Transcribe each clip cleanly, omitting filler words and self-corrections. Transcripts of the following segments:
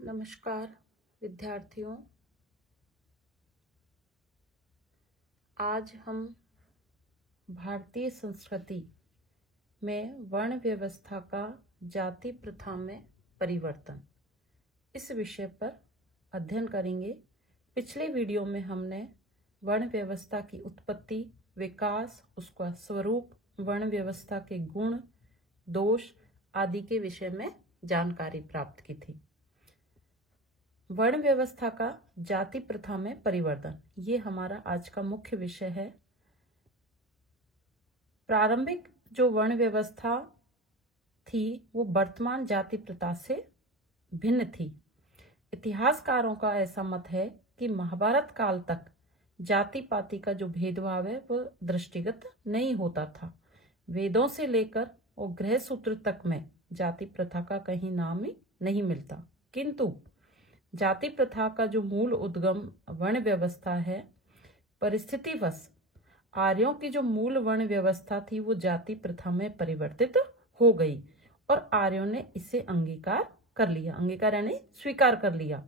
नमस्कार विद्यार्थियों, आज हम भारतीय संस्कृति में वर्ण व्यवस्था का जाति प्रथा में परिवर्तन इस विषय पर अध्ययन करेंगे। पिछले वीडियो में हमने वर्ण व्यवस्था की उत्पत्ति, विकास, उसका स्वरूप, वर्ण व्यवस्था के गुण, दोष आदि के विषय में जानकारी प्राप्त की थी। वर्ण व्यवस्था का जाति प्रथा में परिवर्तन, ये हमारा आज का मुख्य विषय है। प्रारंभिक जो वर्ण व्यवस्था थी वो वर्तमान जाति प्रथा से भिन्न थी। इतिहासकारों का ऐसा मत है कि महाभारत काल तक जाति पाति का जो भेदभाव है वो दृष्टिगत नहीं होता था। वेदों से लेकर और गृह सूत्र तक में जाति प्रथा का कहीं नाम ही नहीं मिलता, किंतु जाति प्रथा का जो मूल उद्गम वर्ण व्यवस्था है, परिस्थितिवश आर्यों की जो मूल वर्ण व्यवस्था थी वो जाति प्रथा में परिवर्तित हो गई और आर्यों ने इसे अंगीकार कर लिया। अंगीकार यानी स्वीकार कर लिया।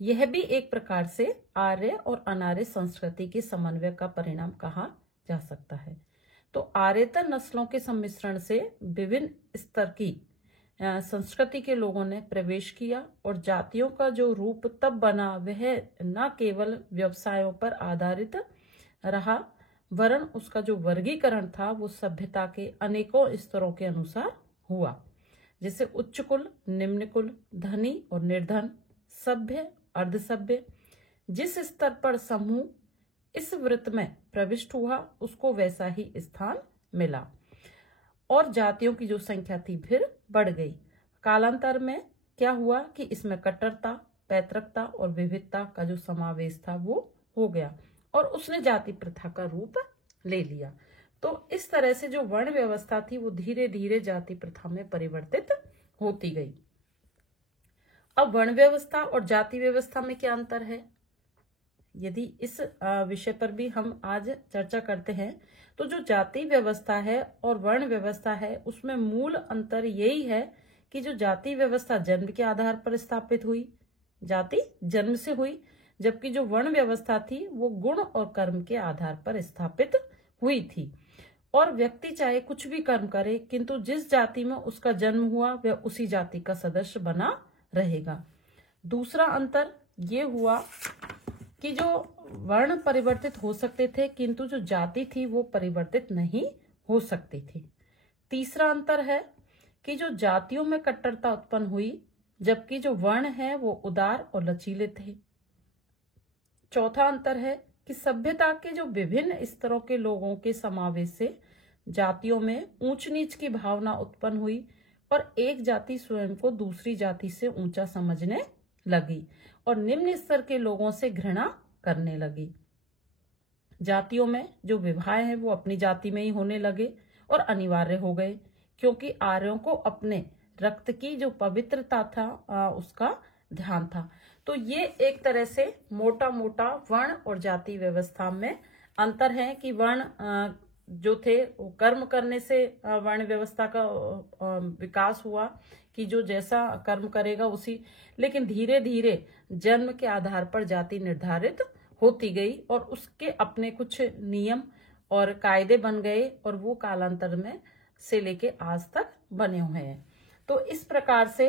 यह भी एक प्रकार से आर्य और अनार्य संस्कृति के समन्वय का परिणाम कहा जा सकता है। तो आर्यतर नस्लों के सम्मिश्रण से विभिन्न स्तर की संस्कृति के लोगों ने प्रवेश किया और जातियों का जो रूप तब बना वह न केवल व्यवसायों पर आधारित रहा, वरन उसका जो वर्गीकरण था वो सभ्यता के अनेकों स्तरों के अनुसार हुआ, जैसे उच्च कुल, निम्न कुल, धनी और निर्धन, सभ्य, अर्धसभ्य। जिस स्तर पर समूह इस वृत्त में प्रविष्ट हुआ उसको वैसा ही स्थान मिला और जातियों की जो संख्या थी फिर बढ़ गई। कालांतर में क्या हुआ कि इसमें कट्टरता, पैतृकता और विविधता का जो समावेश था वो हो गया और उसने जाति प्रथा का रूप ले लिया। तो इस तरह से जो वर्ण व्यवस्था थी वो धीरे धीरे जाति प्रथा में परिवर्तित होती गई। अब वर्ण व्यवस्था और जाति व्यवस्था में क्या अंतर है, यदि इस विषय पर भी हम आज चर्चा करते हैं तो जो जाति व्यवस्था है और वर्ण व्यवस्था है उसमें मूल अंतर यही है कि जो जाति व्यवस्था जन्म के आधार पर स्थापित हुई, जाति जन्म से हुई, जबकि जो वर्ण व्यवस्था थी वो गुण और कर्म के आधार पर स्थापित हुई थी और व्यक्ति चाहे कुछ भी कर्म करे किंतु जिस जाति में उसका जन्म हुआ वह उसी जाति का सदस्य बना रहेगा। दूसरा अंतर ये हुआ कि जो वर्ण परिवर्तित हो सकते थे किंतु जो जाति थी वो परिवर्तित नहीं हो सकती थी। तीसरा अंतर है कि जो जातियों में कट्टरता उत्पन्न हुई जबकि जो वर्ण है वो उदार और लचीले थे। चौथा अंतर है कि सभ्यता के जो विभिन्न स्तरों के लोगों के समावेश से जातियों में ऊंच नीच की भावना उत्पन्न हुई और एक जाति स्वयं को दूसरी जाति से ऊंचा समझने लगी और निम्न स्तर के लोगों से घृणा करने लगी। जातियों में जो विवाह है वो अपनी जाति में ही होने लगे और अनिवार्य हो गए क्योंकि आर्यों को अपने रक्त की जो पवित्रता था उसका ध्यान था। तो ये एक तरह से मोटा मोटा वर्ण और जाति व्यवस्था में अंतर है कि वर्ण जो थे वो कर्म करने से वर्ण व्यवस्था का विकास हुआ कि जो जैसा कर्म करेगा उसी, लेकिन धीरे धीरे जन्म के आधार पर जाति निर्धारित होती गई और उसके अपने कुछ नियम और कायदे बन गए और वो कालांतर में से लेके आज तक बने हुए हैं। तो इस प्रकार से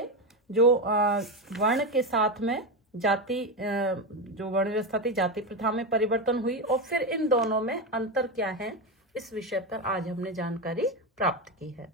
जो वर्ण के साथ में जाति जो वर्ण व्यवस्था थी जाति प्रथा में परिवर्तन हुई और फिर इन दोनों में अंतर क्या है इस विषय पर आज हमने जानकारी प्राप्त की है।